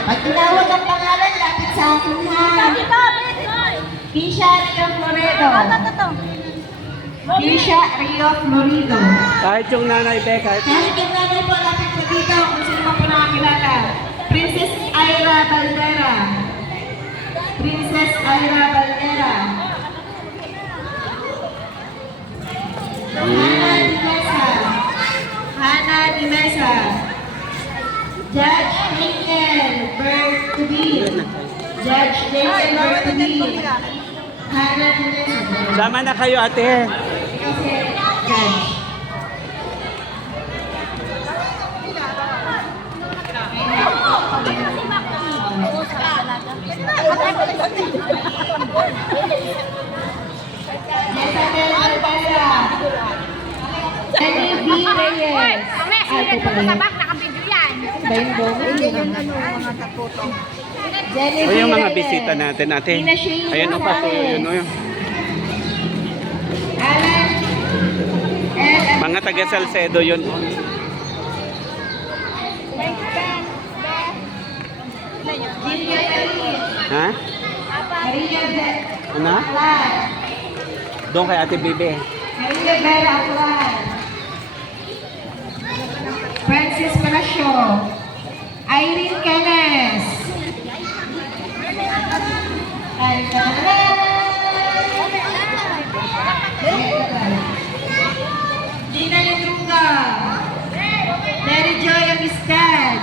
Pag tinawag ang pangalan, lapit sa akin ha. Kisha Rio Floredo. Kisha Rio Florido. Kahit yung nanay, te, kahit... Kahit yung nanay po, lapit po dito kung sino man po nakakilala. Princess Ira Valdera. Princess Ira Valdera. Hana Dimesa. Hana Dimesa. Judge Lincoln Bertubi. Judge Lincoln Bertubi. Hana Dimesa. Sama na kayo, ate. Kasi, Judge. Jezabel Valvera. Jenny V. Reyes. Ate pa rin. Nakabidyo yan. Ba yung bonus? Jenny V. O yung mga Reyes. bisita natin, ate. Tina Shane Ayan o pa, so yun o yun. Alan L. Mga taga Salcedo yun. Lilia Marie. Ha? Maria Vera Ano? Aklan. Doon kay ate Bibi. Maria Vera Aklan. Francis Palacio. Irene Canes. Gina Letrunga. Mary Joy Amistad.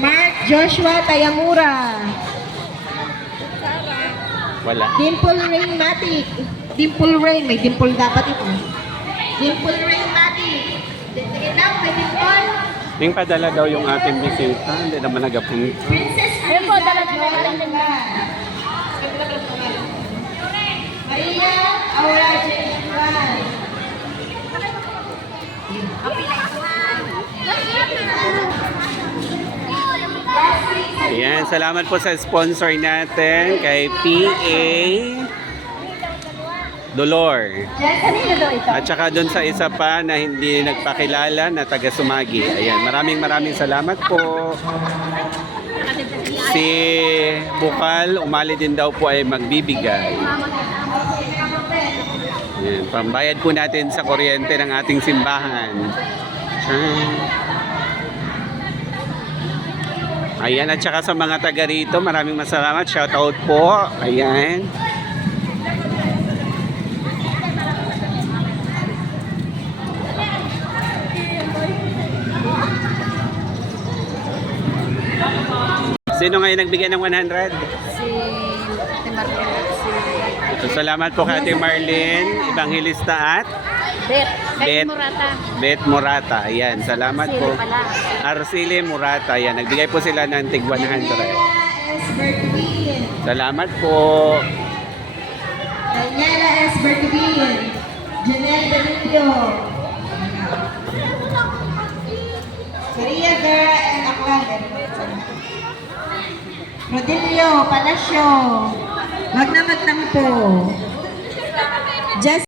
Mark Joshua Tayamura. Wala. Dimple Rain Matic. Dimple Rain. May dimple dapat ito. Dimple Rain Matic. Tingin lang, may dimple. Yung padala daw yung ating bisita. Hindi naman nagapunta. Princess Ayun po, dala na Maria natin. Maria Aura Jesuan. Ayan, salamat po sa sponsor natin kay PA Dolor. Kanino daw ito? At saka doon sa isa pa na hindi nagpakilala na taga Sumagi. Ayan, maraming salamat po. Si Bukal, umali din daw po ay magbibigay. Ayan, pambayad po natin sa kuryente ng ating simbahan. Ayan, at saka sa mga taga rito, maraming masalamat. Shout out po. Ayan. Sino ngayon nagbigay ng 100? Si Ate Marlene. So, salamat po kay Ate Marlene, Evangelista at Bet. Bet. Murata. Bet Murata. Ayan, salamat po. Sili pala. Arcile Murata. Ayan, nagbigay po sila ng tig 100. S. Bertubin. Salamat po. Daniela S. Bertubin. Janelle Benilio. Maria Vera and Aklan. Rodilio Palacio. Wag na magtampo. Just